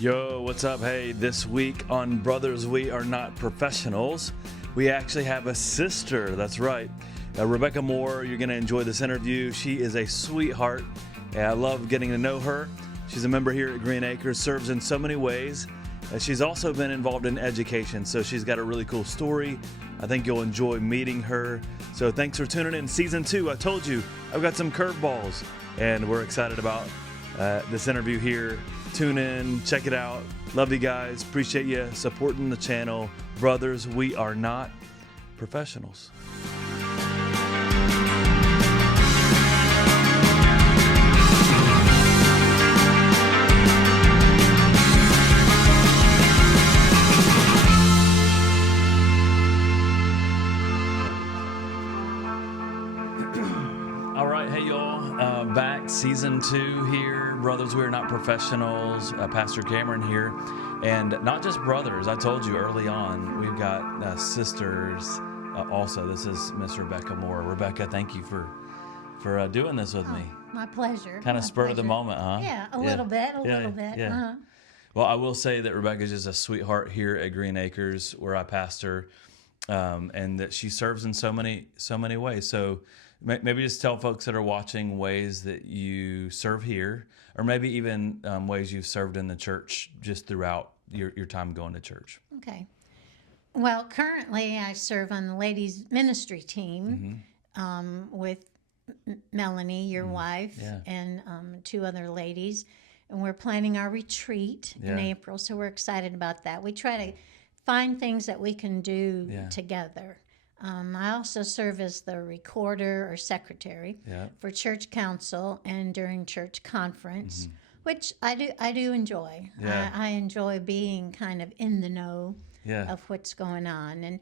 Yo, what's up? Hey, this week on Brothers We Are Not Professionals, we actually have a sister. That's right. Rebecca Moore, you're going to enjoy this interview. She is a sweetheart, and I love getting to know her. She's a member here at Green Acres, serves in so many ways. She's also been involved in education, so she's got a really cool story. I think you'll enjoy meeting her. So thanks for tuning in. Season 2, I told you, I've got some curveballs, and we're excited about this interview here. Tune in, check it out. Love you guys. Appreciate you supporting the channel. Brothers, we are not professionals. All right, hey y'all, back season 2 here. Brothers, we are not professionals. Pastor Cameron here, and not just brothers. I told you early on, we've got sisters also. This is Miss Rebecca Moore. Rebecca, thank you for doing this with me. My pleasure. Kind of spur of the moment, huh? Yeah, a little bit. Yeah. Uh-huh. Well, I will say that Rebecca's just a sweetheart here at Green Acres, where I pastor, and that she serves in so many ways. So maybe just tell folks that are watching ways that you serve here, or maybe even ways you've served in the church just throughout your time going to church. Okay. Well, currently I serve on the ladies ministry team with Melanie, your wife, and 2 other ladies. And we're planning our retreat in April, so we're excited about that. We try to find things that we can do together. I also serve as the recorder or secretary for church council and during church conference, which I do enjoy. I enjoy being kind of in the know of what's going on. And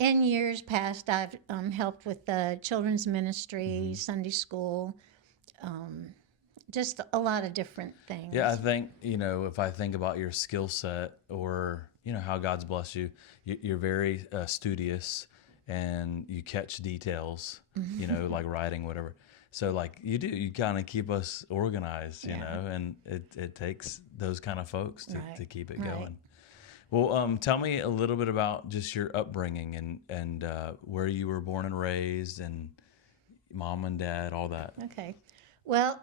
in years past, I've helped with the children's ministry, Sunday school, just a lot of different things. Yeah, I think, if I think about your skill set or, how God's blessed you, you're very studious. And you catch details, like writing, whatever. So you kind of keep us organized, and it takes those kind of folks to keep it going. Well, tell me a little bit about just your upbringing and where you were born and raised, and mom and dad, all that. Okay. Well,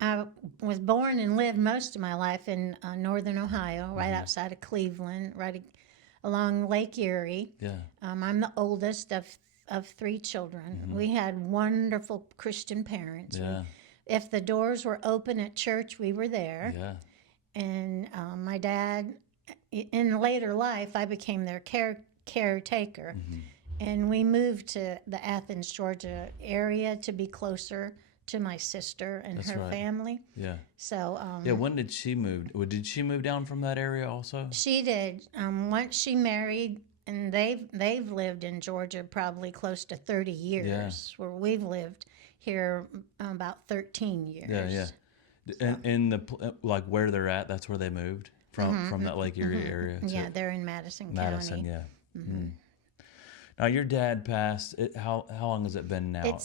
I was born and lived most of my life in northern Ohio, right outside of Cleveland, along Lake Erie. Yeah. I'm the oldest of 3 children. We had wonderful Christian parents. Yeah. If the doors were open at church, we were there. Yeah. And my dad, in later life, I became their caretaker. And we moved to the Athens, Georgia area to be closer to my sister and her family. Yeah. So when did she move? Did she move down from that area also? She did. Once she married, and they've lived in Georgia probably close to 30 years, where we've lived here about 13 years. Yeah. So. In the where they're at, that's where they moved from that Lake Erie area. Yeah, they're in Madison County. Madison, yeah. Now, your dad passed. How long has it been now?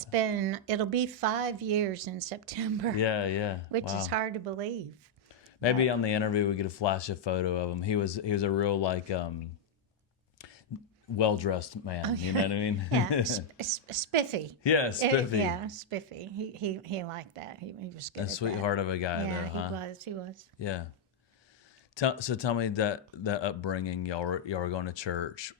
It'll be 5 years in September. Yeah. Which is hard to believe. Maybe on the interview we could flash a photo of him. He was a real well-dressed man. You know what I mean? Yeah, spiffy. Yeah, spiffy. Spiffy. He liked that. He was good. A sweetheart of a guy, though. Huh? He was. Yeah. So tell me that upbringing. Y'all were going to church.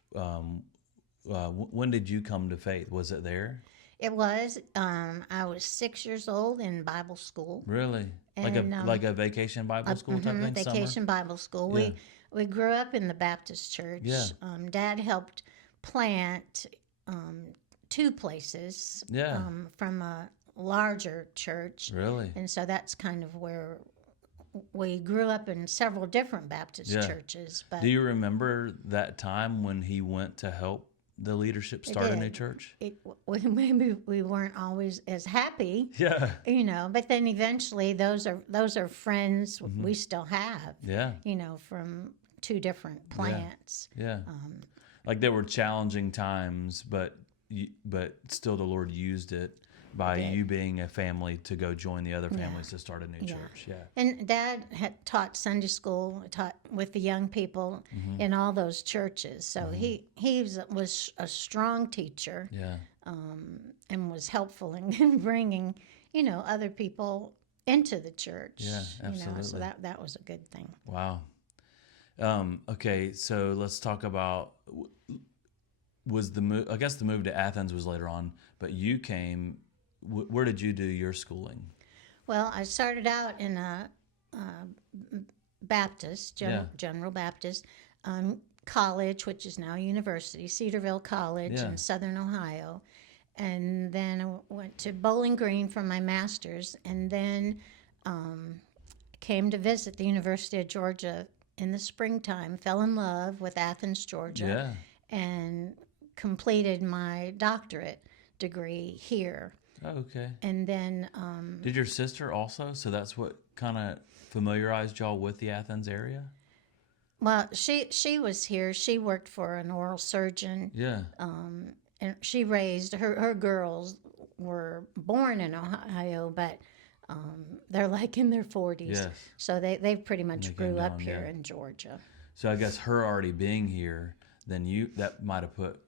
When did you come to faith? Was it there? It was. I was 6 years old in Bible school. Really? And, like a vacation Bible school type thing? Vacation Bible school. Yeah. We grew up in the Baptist church. Yeah. Dad helped plant 2 places from a larger church. Really? And so that's kind of where we grew up in several different Baptist churches. But do you remember that time when he went to help the leadership start a new church? Maybe we weren't always as happy. Yeah. But then eventually those are friends we still have. Yeah. From 2 different plants. Yeah. Like there were challenging times, but still the Lord used it by you being a family to go join the other families to start a new Yeah. church. Yeah. And Dad had taught Sunday school, taught with the young people in all those churches. So was a strong teacher. Yeah. And was helpful in bringing, other people into the church. Yeah, absolutely. So that was a good thing. Wow. Okay, so let's talk about was the move. I guess the move to Athens was later on, but you came. Where did you do your schooling? Well, I started out in a Baptist, General Baptist college, which is now university, Cedarville College in Southern Ohio. And then I went to Bowling Green for my master's, and then came to visit the University of Georgia in the springtime, fell in love with Athens, Georgia, and completed my doctorate degree here. Oh, okay. And then... did your sister also? So that's what kind of familiarized y'all with the Athens area? Well, she was here. She worked for an oral surgeon. Yeah. And she raised her girls were born in Ohio, but they're like in their 40s. Yes. So they pretty much grew up here in Georgia. So I guess her already being here, then that might have put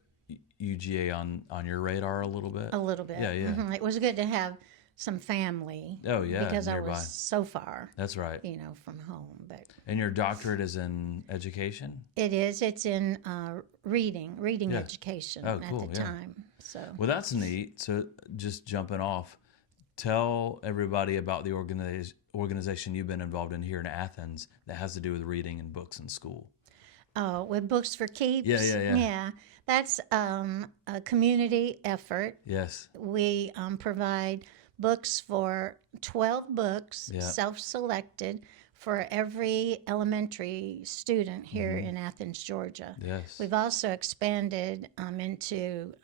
UGA on your radar a little bit. A little bit. Yeah, yeah. Mm-hmm. It was good to have some family. Oh yeah, because nearby. I was so far. That's right. From home. But and your doctorate is in education? It is. It's in reading education at the time. So well, that's neat. So just jumping off, tell everybody about the organization you've been involved in here in Athens that has to do with reading and books in school. Oh, with Books for Keeps? Yeah. That's a community effort. Yes. We provide books for 12 books, self-selected, for every elementary student here in Athens, Georgia. Yes. We've also expanded into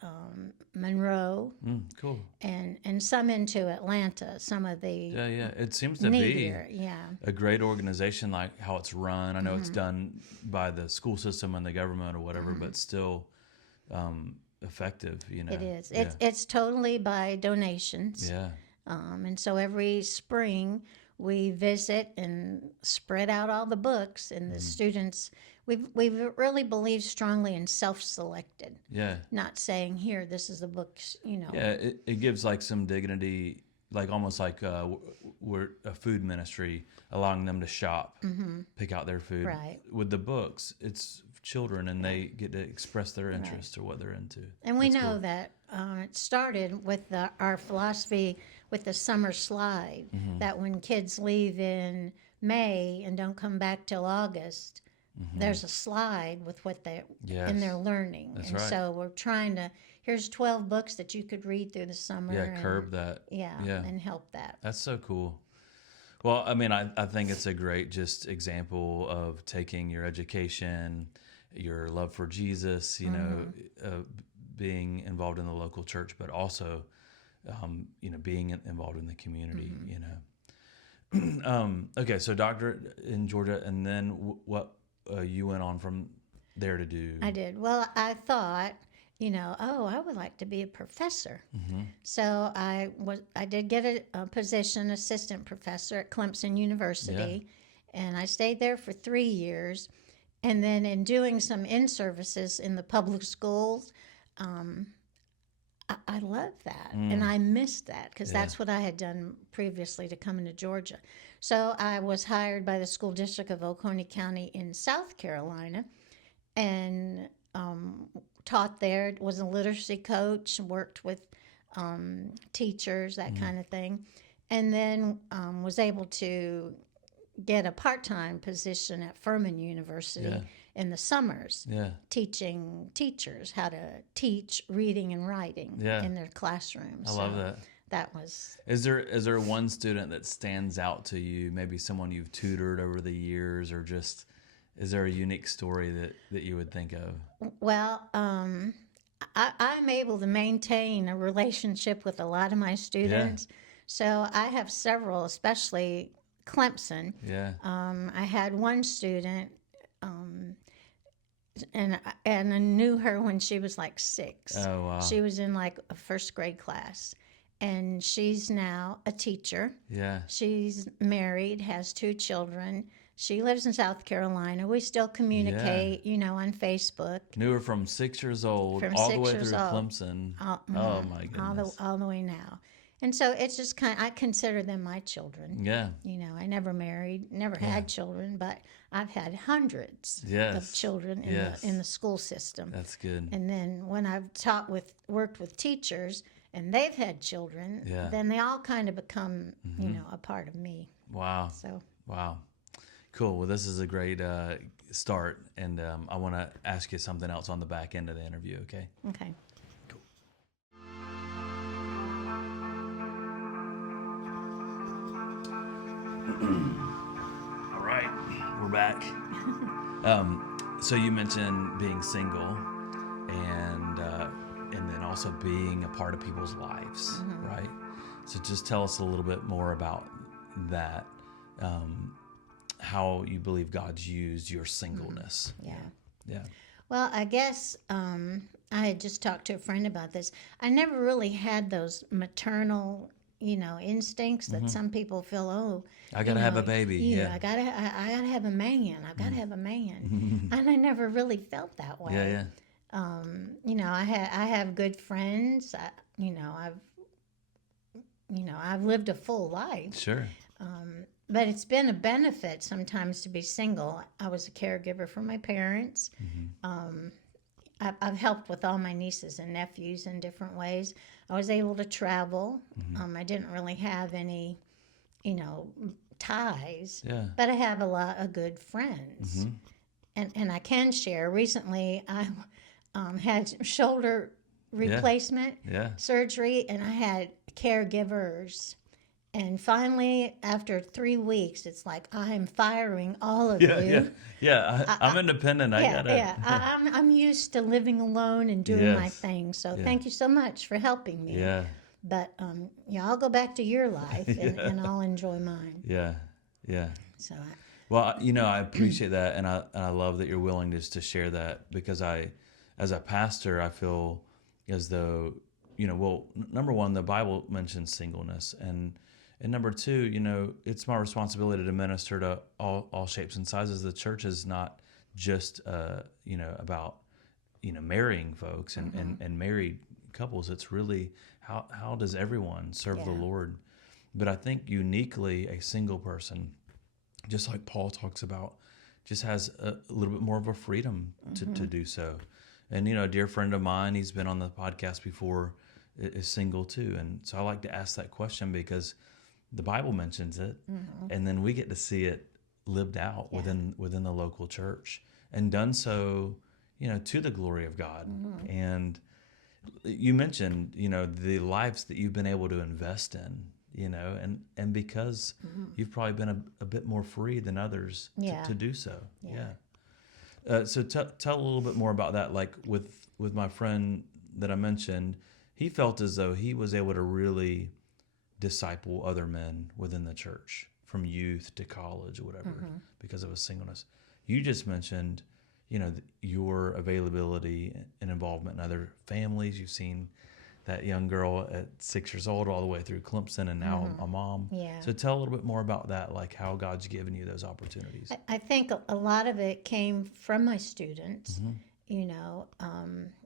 Monroe. Cool. And some into Atlanta, some of the it seems to needier, be a great organization, like how it's run. I know it's done by the school system and the government or whatever, but still effective, It is. It's totally by donations. Yeah. And so every spring we visit and spread out all the books, and the students, we've really believed strongly in self-selected. Yeah. Not saying, here, this is the books, Yeah, it gives like some dignity, like almost like we're a food ministry, allowing them to shop, pick out their food. Right. With the books, it's children, and they get to express their interest or what they're into. And we know that it started with our philosophy with the summer slide, that when kids leave in May and don't come back till August, there's a slide with what they're in their learning. That's and right. So we're trying to, here's 12 books that you could read through the summer. Yeah, curb that. Yeah, and help that. That's so cool. Well, I mean, I think it's a great just example of taking your education, your love for Jesus, being involved in the local church, but also, being involved in the community, Okay, so doctorate in Georgia, and then what you went on from there to do? I did. Well, I thought, I would like to be a professor. So I did get a position, assistant professor at Clemson University, and I stayed there for 3 years. And then in doing some in-services in the public schools, I love that. And I missed that because that's what I had done previously to come into Georgia. So I was hired by the school district of Oconee County in South Carolina and taught there, was a literacy coach, worked with teachers, that kind of thing. And then was able to get a part-time position at Furman University in the summers, teaching teachers how to teach reading and writing in their classrooms. I love that. That was. Is there one student that stands out to you? Maybe someone you've tutored over the years, or just is there a unique story that you would think of? Well, I'm able to maintain a relationship with a lot of my students. So I have several, especially Clemson. Yeah. I had one student, and I knew her when she was like 6. Oh wow. She was in like a first grade class, and she's now a teacher. Yeah. She's married, has 2 children. She lives in South Carolina. We still communicate, on Facebook. Knew her from 6 years old, From all the 6 way years through old. Clemson. Oh my goodness. All the way now. And so it's just I consider them my children. Yeah. I never married, never had children, but I've had hundreds of children in the school system. That's good. And then when I've worked with teachers and they've had children, then they all kind of become, a part of me. Wow. So. Wow. Cool. Well, this is a great start, and I want to ask you something else on the back end of the interview, okay? Okay. Cool. All right, we're back. So you mentioned being single, and then also being a part of people's lives, right? So just tell us a little bit more about that. How you believe God's used your singleness. Yeah. Well, I guess I had just talked to a friend about this. I never really had those maternal, instincts that some people feel. Oh, I gotta have a baby. I gotta have a man. I've gotta have a man, and I never really felt that way. Yeah. I have good friends. I've lived a full life. Sure. But it's been a benefit sometimes to be single. I was a caregiver for my parents. I've helped with all my nieces and nephews in different ways. I was able to travel. I didn't really have any, ties. Yeah. But I have a lot of good friends. And I can share. Recently, I had shoulder replacement surgery, and I had caregivers. And finally, after 3 weeks, it's like, I'm firing all of you. I'm independent. I'm used to living alone and doing my thing. So thank you so much for helping me. Yeah. But I'll go back to your life and I'll enjoy mine. Yeah. So. Well, I appreciate that, and I love that you're willing just to share that, because as a pastor, I feel as though, number one, the Bible mentions singleness, and number two, it's my responsibility to minister to all shapes and sizes. The church is not just, about, marrying folks and married couples. It's really how does everyone serve the Lord? But I think uniquely a single person, just like Paul talks about, just has a little bit more of a freedom to do so. And, a dear friend of mine, he's been on the podcast before, is single too. And so I like to ask that question because the Bible mentions it, and then we get to see it lived out within the local church, and done so, to the glory of God. And you mentioned, the lives that you've been able to invest in, and because you've probably been a bit more free than others to do so. So tell a little bit more about that. Like with my friend that I mentioned, he felt as though he was able to really disciple other men within the church, from youth to college or whatever, because of his singleness. You just mentioned, your availability and involvement in other families. You've seen that young girl at 6 years old all the way through Clemson, and now a mom. Yeah. So tell a little bit more about that, like how God's given you those opportunities. I think a lot of it came from my students, and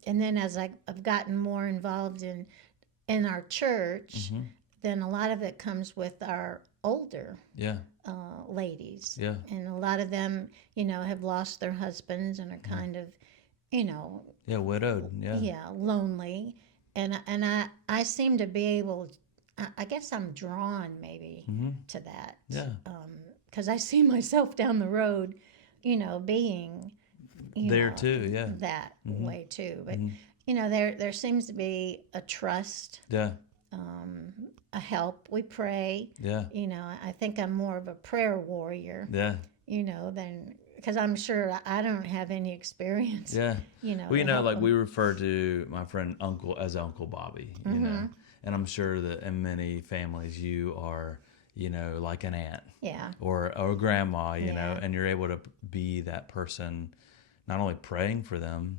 then as I've gotten more involved in our church, then a lot of it comes with our older ladies. Yeah. And a lot of them, have lost their husbands and are kind of, widowed. Lonely. And I seem to be able, I guess I'm drawn maybe to that. Yeah. Because I see myself down the road, being there too. Yeah. That way too. But there seems to be a trust. Yeah. A help. We pray. Yeah. I think I'm more of a prayer warrior. Yeah. Than, because I'm sure I don't have any experience. Yeah. Well, like we refer to my friend as Uncle Bobby, and I'm sure that in many families you are, like an aunt. Yeah. Or a grandma, and you're able to be that person, not only praying for them,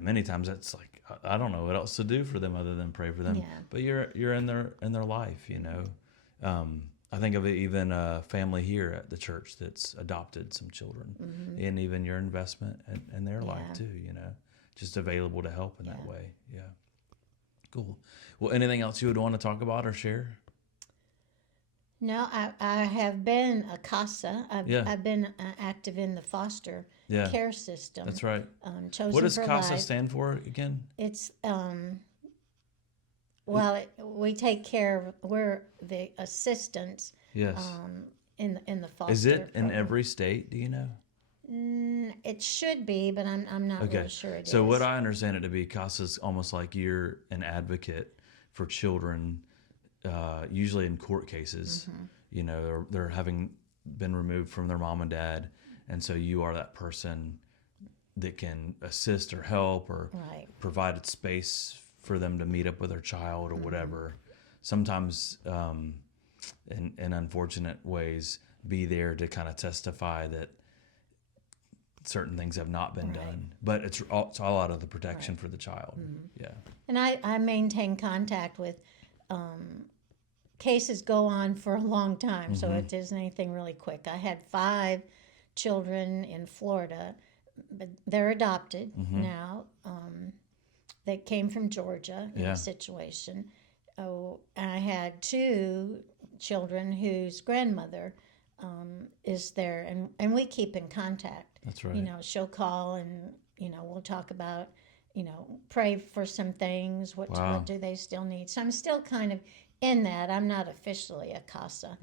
many times that's like I don't know what else to do for them other than pray for them. Yeah. But you're in their life, you know. I think of even a family here at the church that's adopted some children, and even your investment in their life too, you know, just available to help in that way. Yeah. Cool. Well, anything else you would want to talk about or share? No, I have been a CASA. I've been active in the foster care system. That's right. Chosen What does for CASA Life. stand for again? It's we take care of, we're the assistants. Yes. In the foster. Is it in program. every state? Do you know? It should be, but I'm not really sure it is. So what I understand it to be, CASA is almost like you're an advocate for children, usually in court cases. You know, they're having been removed from their mom and dad, and so you are that person that can assist or help or provide a space for them to meet up with their child or whatever. Sometimes, in unfortunate ways, be there to kind of testify that certain things have not been done, but it's all out of the protection for the child. Yeah. And I maintain contact with cases go on for a long time, so it isn't anything really quick. I had 5 children in Florida, but they're adopted now. They came from Georgia in a situation. Oh, and I had 2 children whose grandmother is there, and we keep in contact. That's right. You know, she'll call and, you know, we'll talk about, you know, pray for some things. What do they still need? So I'm still kind of in that. I'm not officially a CASA,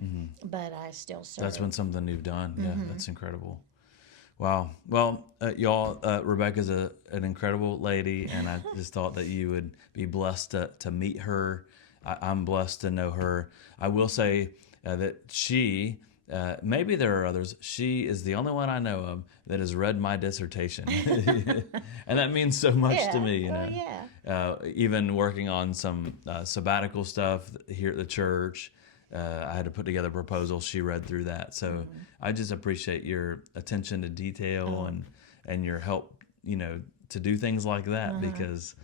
but I still serve. That's been something you've done. Yeah, that's incredible. Wow. Well, y'all, Rebecca's an incredible lady, and I just thought that you would be blessed to meet her. I'm blessed to know her. I will say that she, maybe there are others, she is the only one I know of that has read my dissertation. And that means so much to me, you know. Even working on some sabbatical stuff here at the church, I had to put together a proposal. She read through that. So I just appreciate your attention to detail and your help, you know, to do things like that because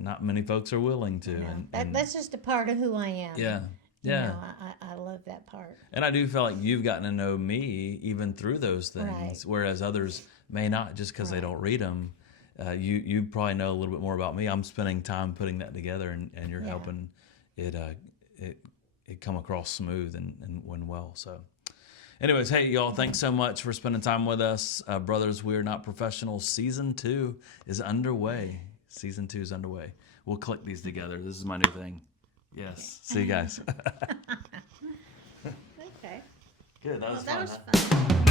not many folks are willing to. And that's just a part of who I am. Yeah. You know, I love that part. And I do feel like you've gotten to know me even through those things, whereas others may not just because they don't read them. You probably know a little bit more about me. I'm spending time putting that together, and you're helping it come across smooth and went well. So anyways, hey, y'all, thanks so much for spending time with us. Brothers, We're Not Professionals, Season 2 is underway. Season 2 is underway. We'll click these together. This is my new thing. Yes. See you guys. Okay. Good. That was That fun. was Huh? fun.